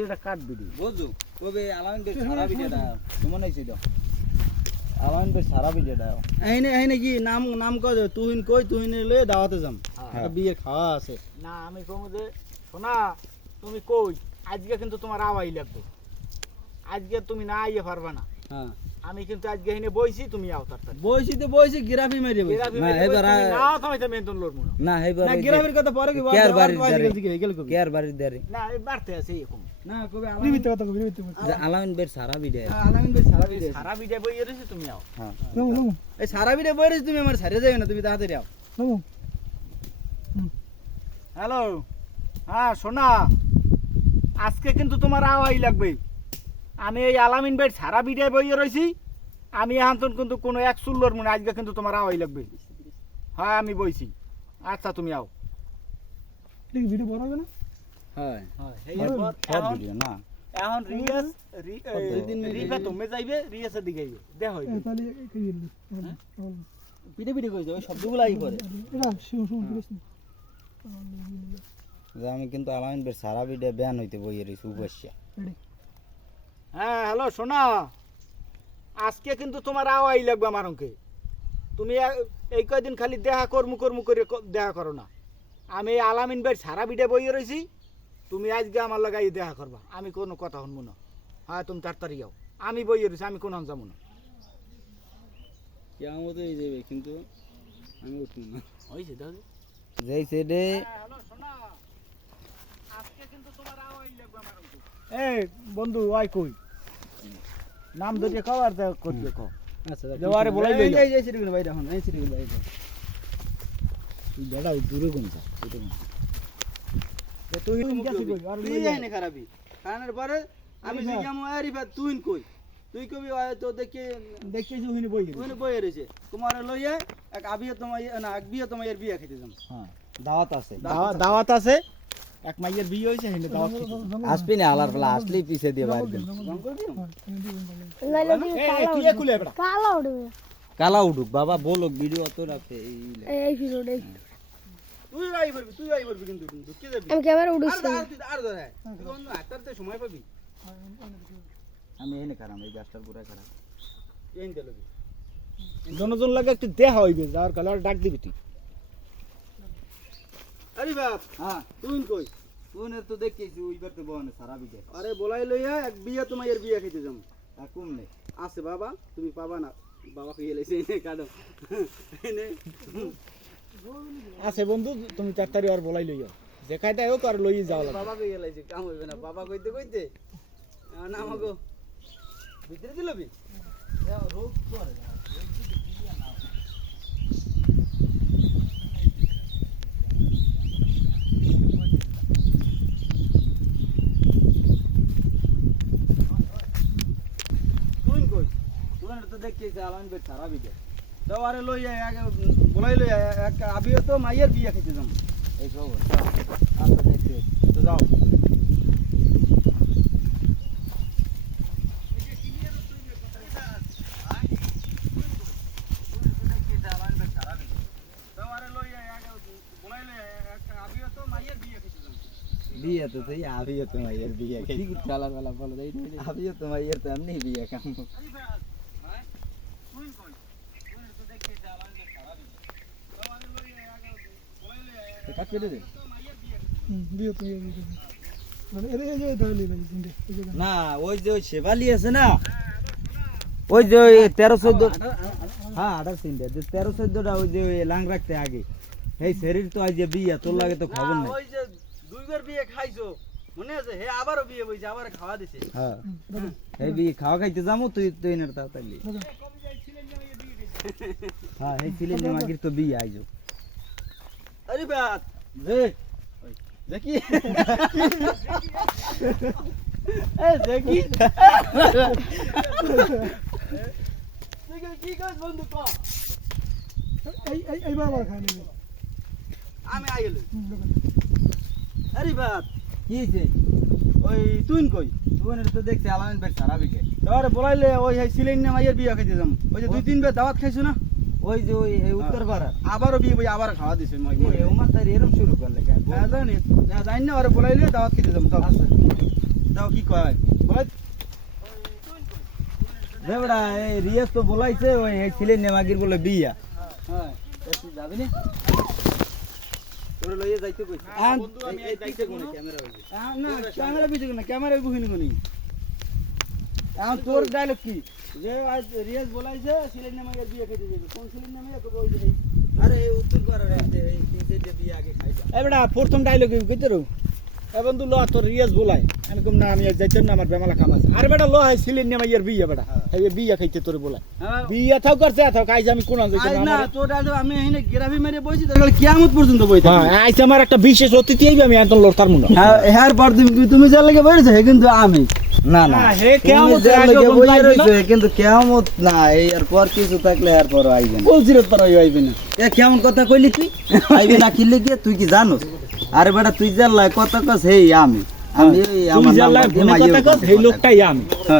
এটা কাটবিড়ি বুঝু কবে আলামিন ভাই সারা ভিডিওটা কেমন হইছে তো আলামিন ভাই সারা ভিডিওটা এইনে কি নাম নাম কয় তুহিন কই তুহিন লয়ে দাওয়াতে যাম হ্যাঁ। একটা বিয়ে খাওয়া আছে না আমি কমু যে শোনা তুমি কই আজকে কিন্তু তোমার আওয়াই লাগবে আজকে তুমি না আইয়ে পারবা না হ্যাঁ আমি কিন্তু আজকে এখানে বইছি তুমি আও তাড়াতাড়ি বইছি গিরাফি মেরে না এবার না থামাইতে মেন্তন লড়মু না না এবার না গিরাফির কথা পরে কি কেয়ার বাড়ি গেল কবি কেয়ার বাড়ি দাঁড়ি না এই বাড়তে আছে এরকম না কবে নিমিত্ত কথা কবি নিমিত্ত আলামিন ভাই সারা ভিডিও আলামিন ভাই সারা ভিডিও বইয়ে রইছে তুমি আও হ্যাঁ নমু এই সারা ভিডিও বইয়ে রইছে তুমি আমার ছাড়ে যাবে না তুমি তাড়াতাড়ি আও নমু হ্যালো হ্যাঁ শোনা আজকে কিন্তু তোমার আওয়াই লাগবে আমি এই আলামিন ভাই সারা ভিডিও বইয়ে রইছি আমি এখন কিন্তু কোনো এক চুল্লোর মনে আজকে কিন্তু তোমার আওয়াই লাগবে হ্যাঁ আমি বইছি আচ্ছা তুমি আও ঠিক ভিডিও বড় হবে না হ্যাঁ এখন ভিডিও না এখন রিয়াজ রিফা তুমি যাইবে রিয়াজের দিকে যাইবে দেখ হইবে তাহলে কি দিলি পিঠে পিঠে কইছে ওই শব্দগুলো আই করে এটা শুন শুন করিস যে আমি কিন্তু আলামিন ভাই সারা ভিডিও ব্যান হইতে বইয়ে রইছি উপস্যা রেডি হ্যাঁ হ্যালো শোনা আজকে কিন্তু তোমার আওয়াই লাগবে আমার অঙ্কে তুমি এই কয়দিন খালি দেখা কর্ম করে দেখা করো না আমি এই আলামিন ভাই সারা ভিডিও বইয়ে রয়েছি তুমি আজকে আমার লাগাই দেখা করবা আমি কোনো কথা শুনবো না হ্যাঁ তুমি তাড়াতাড়ি যাও আমি বইয়ে রয়েছি আমি কোনো যাবো না কেমন হয়ে যাবে কিন্তু আমি উঠবো না হয়েছে দেখো যেই সেডে হ্যালো শোনা আজকে কিন্তু তোমার আওয়াই লাগবে আমার অঙ্কে এই বন্ধু ওই কই নাম ধরে খাও আর করতে খাও আচ্ছা দেওয়ারে বলাই লই এই সিরিগুলো ভাই দেখুন এই সিরিগুলো ভাই তুই বেড়া দূরে কোন যা দূরে কোন তুই গেছি কই আর তুই যাই না খারাপি খানার পরে আমি জিজ্ঞাম আরিফা তুই কই তুই কবি তো দেখি হুইনি বই রয়েছে তোমার লইয়া এক আবিয়ে তোমার না এক বিয়ে তোমার বিয়ে খেতে যাম হ্যাঁ দাওয়াত আছে দাওয়াত আছে এক মাইয়ের বিয়ে হইছে হেনে দাওয়াত আসবি না আলার ফলা আসলেই পিছে দিয়ে বাইর দেন তুই খুলে বেটা কালা উঠুক বাবা বলুক ভিডিও তো রাখে তুই আই করবি কিন্তু ঢুকে যাবি আমি ক্যামেরা উড়িয়েছি আর ধরে বন্ধু হাতারতে সময় পাবি আমি এনে খারাম এই গাছটার পুরা খারাপ এই দেলবি জনজন লাগে একটু দেখা হইবে যার কালার ডাক দিবি তুই আরে বাপ হ্যাঁ তুই কই তুই তো দেখেছি ওইবার তো বনে সারা ভিডিও আরে বলাই লইয়া এক বিয়ে তোমার বিয়ে খেতে যাম কম নেই আছে বাবা তুমি পাবা না বাবা কই এলাইছে এনে কাটো এনে আছে বন্ধু তুমি তাড়াতাড়ি আর বলাই লইয়া যে খাইতে হোক আর লই যাও বাবা কই এলাইছে কাম হইবে না বাবা কইতে না আমাগো ভিতরে দিলবি রোগ করে তুই কই তুই তো দেখছিস আলামিন ভাই সারা ভিডিও দাও আরে লই আগে বলাই লই এক আবিও তো মাইয়ের বিয়ে খেতে যাম এই সব আচ্ছা দেখছি তো যাও বিয়ে তো তুই আবিও তো মাইয়ের বিয়ে কি কালা কালা বলে দেই আবিও তো মাইয়ের তো এমনি বিয়ে কাম কাট কেটে দে বিয়ে তো মানে এর এই যে দাঁড়ালি ভাই তিনটে এই যে না ওই যে ওই শেফালি আছে না ওই যে 13-14 হ্যাঁ 18 যে 13-14টা ওই যে লাং রাখতে আগে এই শরীর তো আজ যে বিয়ে তোর লাগে তো খাবার না ওই যে দুইবার বিয়ে খাইছো মনে আছে হে আবারও বিয়ে হইছে আবার খাওয়া দিছে হ্যাঁ এই বিয়ে খাওয়া খাইতে যামু তুই তুই না তাড়াতাড়ি হ্যাঁ এই ছিলেন মাগির তো বিয়ে আইজো আরে বাত রে দেখি এই দেখি কি কাজ বন্ধু ক এই বাবা খানে আমি আইলে আরে বাত কি হইছে ওই তুই কই তুই তো দেখছি আলামিন ভাই সারা বিকে তাহলে বলাইলে ওই সিলেন না মাইয়ের বিয়ে খাইতে যাম ওই যে দুই তিন বার দাওয়াত খাইছো না ওই যে ওই উত্তর পাড়া আবারও বিয়ে বই আবার খাওয়া দিছে মই এই উমার তার এরকম শুরু করলে জানি জানি না ওরে বলাইলে দাওয়াত খেতে যাম চল তাও কি কয় বেবড়া এই রিয়াজ তো বলাইছে ওই ছিলেন নেমাগির বলে বিয়া হ্যাঁ তুই যাবি না তোরে লইয়ে যাইতে কইছি বন্ধু, আমি এই যাইতে কোনে ক্যামেরা হইছে না ক্যামেরা বিতে না ক্যামেরা বুহিনি কোনি এখন তোর ডায়লগ কি যে আজ রিয়াজ বলাইছে ছিলেন নেমাগির বিয়া খেতে যাবে কোন ছিলেন নেমাগির কই যে আরে উত্তর কর রে এই তিন চারটে বিয়া আগে খাইবা এ বেটা প্রথম ডায়লগ কইতে রো এ বন্ধু ল তোর রিয়াজ বলাই আমি কম না আমি আজ যাইতেন না আমার বেমালা কাম আছে আরে বেটা ল হয় সিলেন নিয়ে মাইয়ার বিয়া বেটা এই বিয়া খাইতে তোর বলাই বিয়া থাও করছে থাও কাইজ আমি কোন যাইতে আজ না না তোর ডায়লগ আমি এখানে গ্রাফি মেরে বইছি তাহলে কিয়ামত পর্যন্ত বইতে হ্যাঁ আইছে আমার একটা বিশেষ অতিথি আইবে আমি এত লড়তার মুনা হ্যার পর তুমি যার লাগে বইছো কিন্তু আমি না না হ্যাঁ, হে কেয়ামত তুমি যার আগে লাগে বন্ধু বইয়া আইবে না? রইছো কিন্তু কিয়ামত না এই আর পর কিছু থাকলে আর পর আইবে না বলছি রে তোর আইবে না এ কেমন কথা কইলি তুই আইবে না কি লিখে তুই কি জানোস আরে বেটা তুই যার লাগে কথা কস হেই আমি এই তুই আমার যা নাম্বার লাগে দিয়ে ফোনে মাইয়ের কথা কস উপর সেই কথা লোকটাই আমি কস।